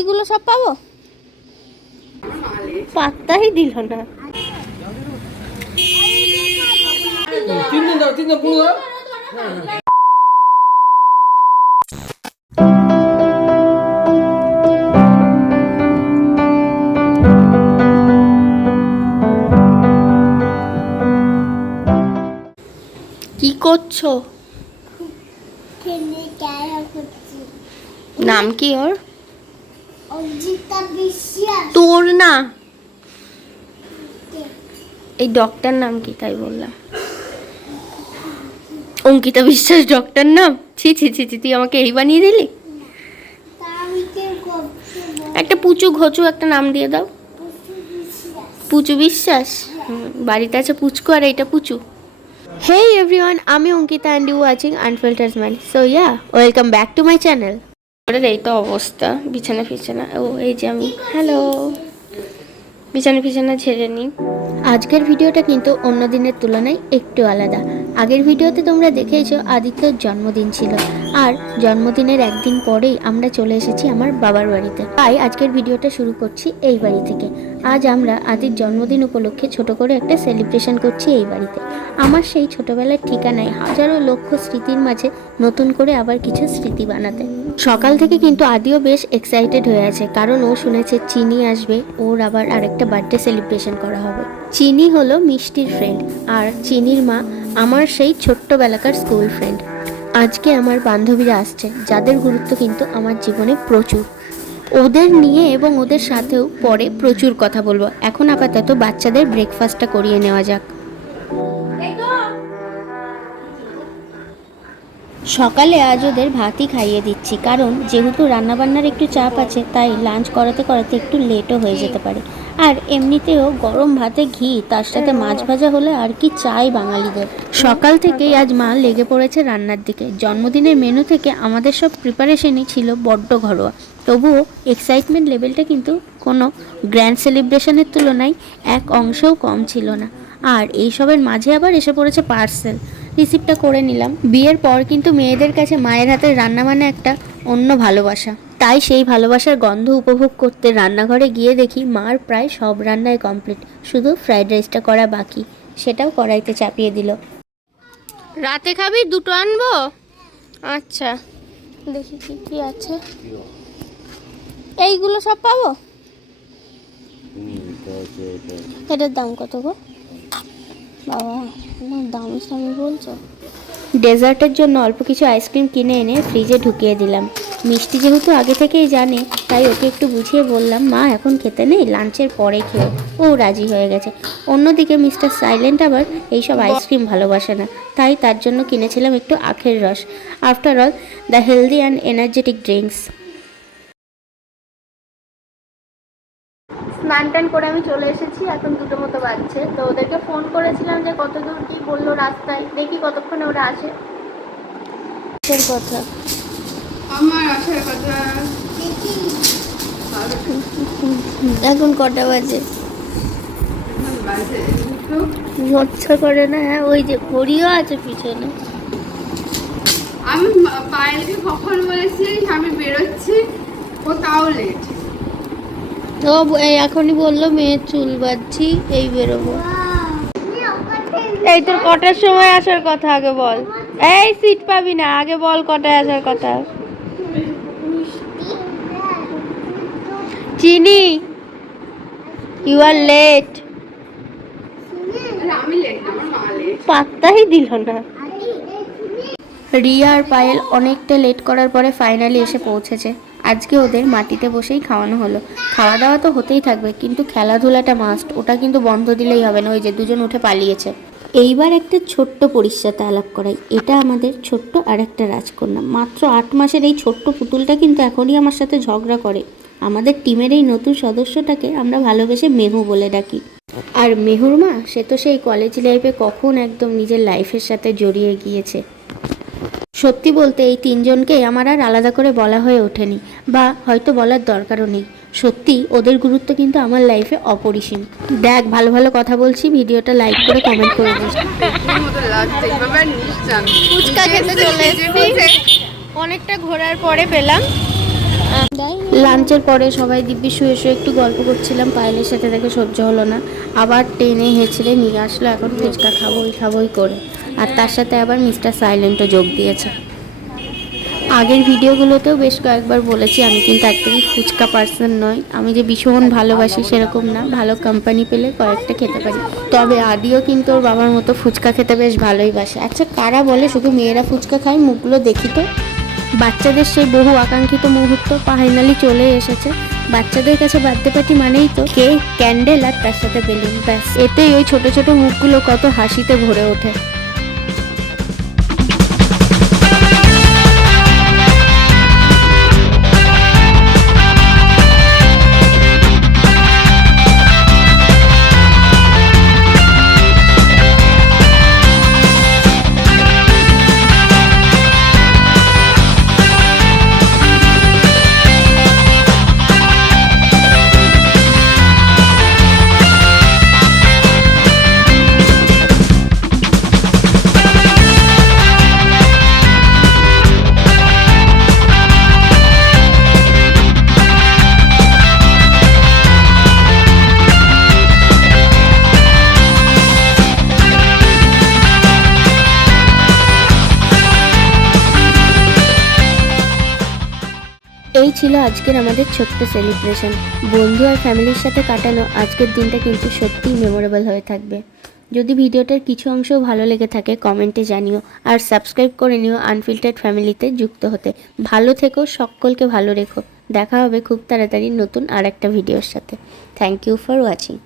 এইগুলো সব পাবো? পাত্তাই দিল না। কি করছো? নাম কি ওর? তোর না, এই ডক্টর নাম কি তাই বললাম। অঙ্কিতা বিশ্বাস ডক্টর নাম? ছি ছি ছি ছি, তুই আমাকে এই বানিয়ে দিলি। একটা পুচু ঘচু একটা নাম দিয়ে দাও। পুচু বিশ্বাস। বাড়িতে আছে পুচকু আর এইটা পুচু। Hey everyone, আমি Ankita and you watching Unfiltered Mind. So yeah, welcome back to my channel. এই তো অবস্থা, বিছানা ফিছানা, ও এই যে আমি, হ্যালো, বিছানা ফিছানা ছেড়ে নিই। আজকের ভিডিওটা কিন্তু অন্য দিনের তুলনায় একটু আলাদা। আগের ভিডিওতে তোমরা দেখেছো আদিত্যর জন্মদিন ছিল, আর জন্মদিনের একদিন পরেই আমরা চলে এসেছি আমার বাবার বাড়িতে। তাই আজকের ভিডিওটা শুরু করছি এই বাড়ি থেকে। আজ আমরা আদির জন্মদিন উপলক্ষে ছোট করে একটা সেলিব্রেশন করছি এই বাড়িতে। আমার সেই ছোটবেলার ঠিকানায় হাজারো লক্ষ স্মৃতির মাঝে নতুন করে আবার কিছু স্মৃতি বানাতে। সকাল থেকে কিন্তু আদিও বেশ এক্সাইটেড হয়ে আছে, কারণ ও শুনেছে চিনি আসবে, ওর আবার আরেকটা বার্থডে সেলিব্রেশন করা হবে। চিনি হলো মিষ্টির ফ্রেন্ড, আর চিনির মা আমার সেই ছোট্টবেলাকার স্কুল ফ্রেন্ড। আজকে আমার বান্ধবীরা আসছে, যাদের গুরুত্ব কিন্তু আমার জীবনে প্রচুর। ওদের নিয়ে এবং ওদের সাথেও পরে প্রচুর কথা বলবো। এখন আপাতত বাচ্চাদের ব্রেকফাস্টটা করিয়ে নেওয়া যাক। সকালে আজ ওদের ভাতই খাইয়ে দিচ্ছি, কারণ যেহেতু রান্নাবান্নার একটু চাপ আছে, তাই লাঞ্চ করাতে করাতে একটু লেটও হয়ে যেতে পারে। আর এমনিতেও গরম ভাতে ঘি, তার সাথে মাছ ভাজা হলে আর কি চাই বাঙালিদের। সকাল থেকেই আজ মা লেগে পড়েছে রান্নার দিকে। জন্মদিনের মেনু থেকে আমাদের সব প্রিপারেশনই ছিল বড্ড ঘরোয়া, তবুও এক্সাইটমেন্ট লেভেলটা কিন্তু কোনো গ্র্যান্ড সেলিব্রেশনের তুলনায় এক অংশও কম ছিল না। আর এইসবের মাঝে আবার এসে পড়েছে পার্সেল। রিসিপ্টটা করে নিলাম। বিয়ের পর কিন্তু মেয়েদের কাছে মায়ের হাতের রান্না মানে একটা অন্য ভালোবাসা। তাই সেই ভালোবাসার গন্ধ উপভোগ করতে রান্নাঘরে গিয়ে দেখি মার প্রায় সব রান্নাই কমপ্লিট, শুধু ফ্রাইড রাইসটা করা বাকি। সেটাও কড়াইতে চাপিয়ে দিল। রাতে খাবি? দুটো আনবো? আচ্ছা, দেখি কি কি আছে। এইগুলো সব পাবো? এটার দাম কত গো বাবা? আমার দামি সামি বলছো। ডেজার্টের জন্য অল্প কিছু আইসক্রিম কিনে এনে ফ্রিজে ঢুকিয়ে দিলাম। মিষ্টি যেহেতু আগে থেকেই জানে, তাই ওকে একটু বুঝিয়ে বললাম, মা এখন খেতে নেই, লাঞ্চের পরে খেও। ও রাজি হয়ে গেছে। অন্যদিকে মিস্টার সাইলেন্ট আবার এইসব আইসক্রিম ভালোবাসে না, তাই তার জন্য কিনেছিলাম একটু আখের রস। After all the healthy and energetic drinks. স্নান টান করে আমি চলে এসেছি, এখন 2টো মতো বাজছে। তো ওদেরকে ফোন করেছিলাম যে কত দূর কি, বললো রাস্তায়, দেখি কতক্ষণে ওরা আসে। কথা আমার আসার কথা। এখন কটা বাজে? লজ্জা করে না? হ্যাঁ, ওই যে ঘড়িও আছে পিছনে। আমি পায়েলকে কখন বলেছি আমি বেরোচ্ছি, ও তাও লেট। ও এখনই বললো মেয়ের চুল বাঁধছি, এই বেরোবো। এই তোর কটার সময় আসার কথা আগে বল। এই সিট পাবি না, আগে বল কটায় আসার কথা। চিনি, ইউ আর লেট। আমি লেট, আমার মা লেট। পাত্তাই দিল না। রিয়া আর পায়েল অনেকটা লেট করার পরে ফাইনালি এসে পৌঁছেছে। আজকে ওদের মাটিতে বসেই খাওয়ানো হলো। খাওয়া দাওয়া তো হতেই থাকবে, কিন্তু খেলাধুলাটা মাস্ট, ওটা কিন্তু বন্ধ দিলেই হবে না। ওই যে দুজন উঠে পালিয়েছে। এইবার একটা ছোট্ট পরিশ্রাতে আলাপ করাই। এটা আমাদের ছোট্ট আর একটা রাজকন্যা, মাত্র 8 মাসের এই ছোট্ট পুতুলটা কিন্তু এখনই আমার সাথে ঝগড়া করে। আমাদের টিমের এই নতুন সদস্যটাকে আমরা ভালোবেসে মেহু বলে ডাকি। আর মেহুর মা, সে তো সেই কলেজ লাইফে কখন একদম নিজের লাইফের সাথে জড়িয়ে গিয়েছে। সত্যি বলতে এই তিনজনকে আমার আর আলাদা করে বলা হয়ে ওঠেনি, বা হয়তো বলার দরকারও নেই। সত্যি ওদের গুরুত্ব কিন্তু আমার লাইফে অপরিসীম। দেখ, ভালো ভালো কথা বলছি, ভিডিওটা লাইক করে কমেন্ট করে দিস। ফুচকা খেতে চলে এসেছি, অনেকটা ঘোরার পরে পেলাম লাঞ্চের পরে সবাই দিব্যি শুয়ে শুয়ে একটু গল্প করছিলাম, পায়েলের সাথে দেখে সহ্য হলো না, আবার টেনে হেঁচড়ে নিয়ে আসলো এখন ফুচকা খাবোই করে। আর তার সাথে আবার মিস্টার সাইলেন্টও যোগ দিয়েছে। আগের ভিডিওগুলোতেও বেশ কয়েকবার বলেছি আমি কিন্তু একদমই ফুচকা পার্সন নই, আমি যে ভীষণ ভালোবাসি সেরকম না, ভালো কোম্পানি পেলে কয়েকটা খেতে পারি। তবে আদিও কিন্তু ওর বাবার মতো ফুচকা খেতে বেশ ভালোই বাসে। আচ্ছা কারা বলে শুধু মেয়েরা ফুচকা খায়, মুখগুলো দেখি তো। বাচ্চাদের সেই বহু আকাঙ্ক্ষিত মুহূর্ত ফাইনালি চলে এসেছে। বাচ্চাদের কাছে বার্থডে পার্টি মানেই তো কেক, ক্যান্ডেল আর তার সাথে বেলুন, ব্যাস এতেই ওই ছোট ছোট মুখগুলো কত হাসিতে ভরে ওঠে। এই ছিল আজকের আমাদের ছোট্ট সেলিব্রেশন। বন্ধু আর ফ্যামিলির সাথে কাটানো আজকের দিনটা কিন্তু সত্যিই মেমোরেবল হয়ে থাকবে। যদি ভিডিওটার কিছু অংশও ভালো লেগে থাকে কমেন্টে জানিও, আর সাবস্ক্রাইব করে নিও আনফিল্টার্ড ফ্যামিলিতে যুক্ত হতে। ভালো থেকো, সকলকে ভালো রেখো। দেখা হবে খুব তাড়াতাড়ি নতুন আর একটা ভিডিওর সাথে। Thank you for watching.